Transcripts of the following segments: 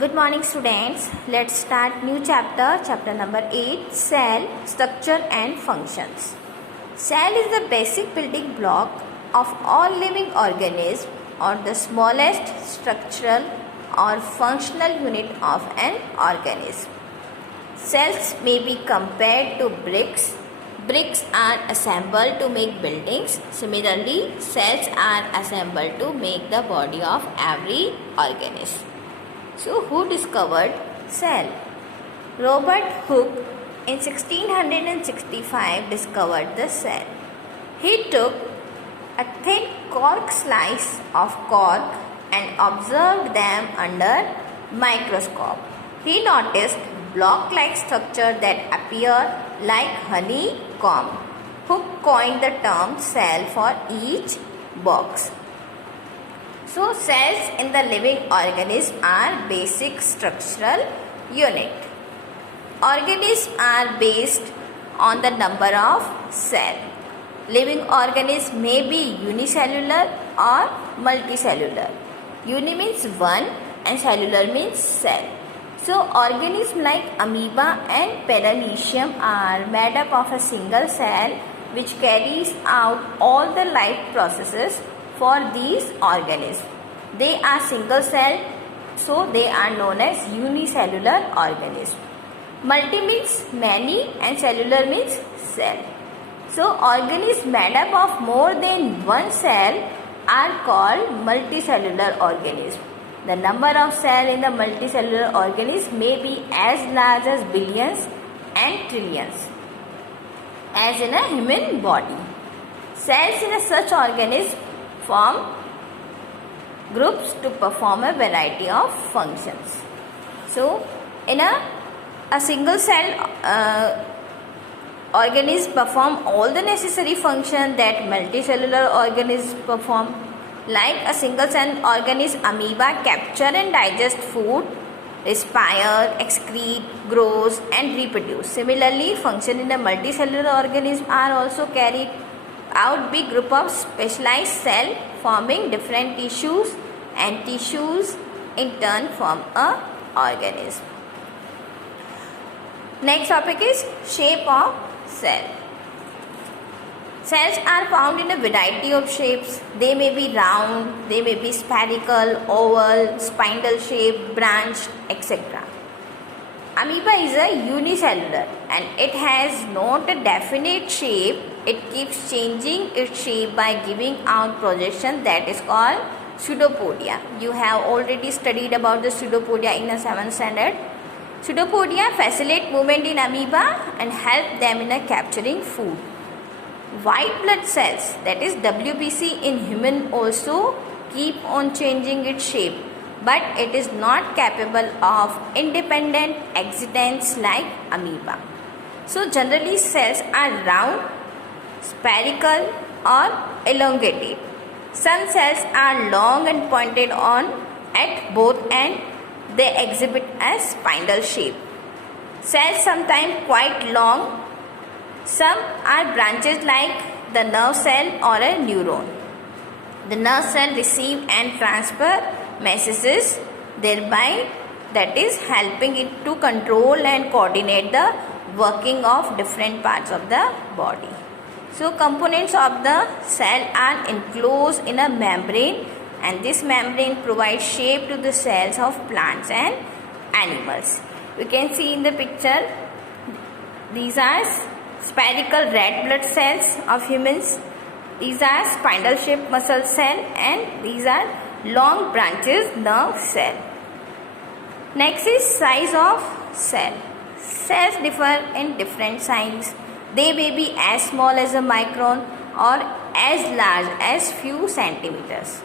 Good morning students. Let's start new chapter number 8, cell, structure and functions. Cell is the basic building block of all living organisms or the smallest structural or functional unit of an organism. Cells may be compared to bricks. Bricks are assembled to make buildings. Similarly, cells are assembled to make the body of every organism. So, who discovered cell? Robert Hooke in 1665 discovered the cell. He took a thin cork slice of cork and observed them under microscope. He noticed block-like structure that appear like honeycomb. Hooke coined the term cell for each box. So, cells in the living organism are basic structural unit. Organisms are based on the number of cells. Living organisms may be unicellular or multicellular. Uni means one and cellular means cell. So, organisms like amoeba and paramecium are made up of a single cell which carries out all the life processes for these organisms. They are single celled, so they are known as unicellular organisms. Multi means many and cellular means cell. So, organisms made up of more than one cell are called multicellular organisms. The number of cells in the multicellular organism may be as large as billions and trillions, as in a human body. Cells in a such organism form groups to perform a variety of functions. So, in a single cell organism perform all the necessary functions that multicellular organisms perform. Like a single cell organism, amoeba capture and digest food, respire, excrete, grows and reproduce. Similarly, function in a multicellular organism are also carried out big group of specialized cell forming different tissues, and tissues in turn form a organism. Next topic is shape of cell. Cells are found in a variety of shapes. They may be round, they may be spherical, oval, spindle shape, branched, etc. Amoeba is a unicellular and it has not a definite shape. It keeps changing its shape by giving out projection, that is called pseudopodia. You have already studied about the pseudopodia in a 7th standard. Pseudopodia facilitate movement in amoeba and help them in a capturing food. White blood cells, that is WBC in human, also keep on changing its shape, but it is not capable of independent existence like amoeba. So generally cells are round, spherical or elongated. Some cells are long and pointed on at both ends. They exhibit a spindle shape. Cells sometimes quite long. Some are branches like the nerve cell or a neuron. The nerve cell receive and transfer messages, thereby that is helping it to control and coordinate the working of different parts of the body. So, components of the cell are enclosed in a membrane, and this membrane provides shape to the cells of plants and animals. You can see in the picture, these are spherical red blood cells of humans. These are spindle shaped muscle cell, and these are long branches nerve cell. Next is size of cell. Cells differ in different size. They may be as small as a micron or as large as few centimeters.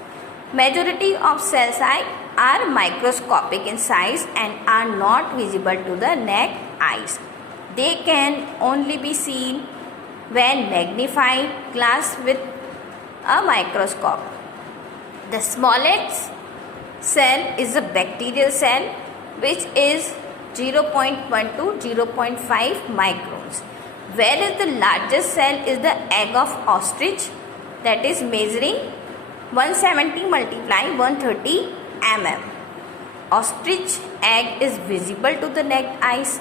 Majority of cell size are microscopic in size and are not visible to the naked eyes. They can only be seen when magnified glass with a microscope. The smallest cell is a bacterial cell, which is 0.1 to 0.5 microns, whereas the largest cell is the egg of ostrich, that is measuring 170 multiply 130 mm. ostrich egg is visible to the naked eyes.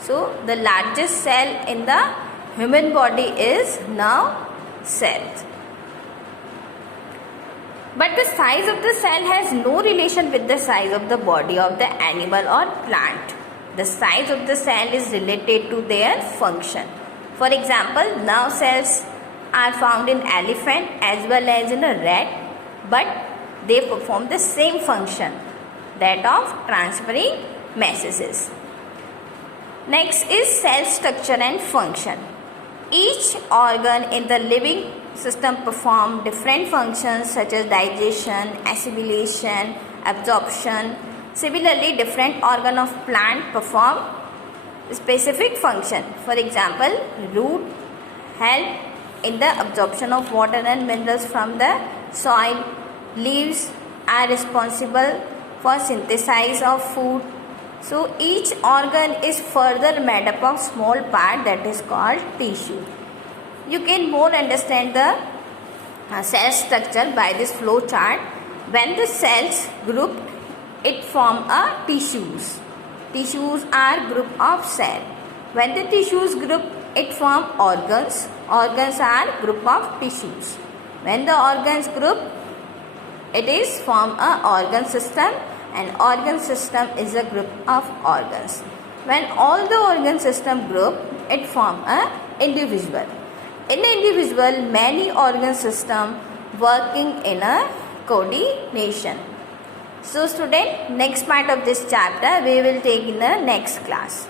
So the largest cell in the human body is nerve cells. But the size of the cell has no relation with the size of the body of the animal or plant. The size of the cell is related to their function. For example, nerve cells are found in elephant as well as in a rat, but they perform the same function, that of transferring messages. Next is cell structure and function. Each organ in the living system perform different functions such as digestion, assimilation, absorption. Similarly, different organ of plant perform specific function. For example, root help in the absorption of water and minerals from the soil. Leaves are responsible for synthesis of food. So each organ is further made up of small part that is called tissue. You can more understand the cell structure by this flow chart. When the cells group, it form a tissues. Tissues are group of cell. When the tissues group, it form organs. Organs are group of tissues. When the organs group, it is form a organ system, and organ system is a group of organs. When all the organ system group, it form a individual. In an individual, many organ system working in a coordination. So student, next part of this chapter we will take in the next class.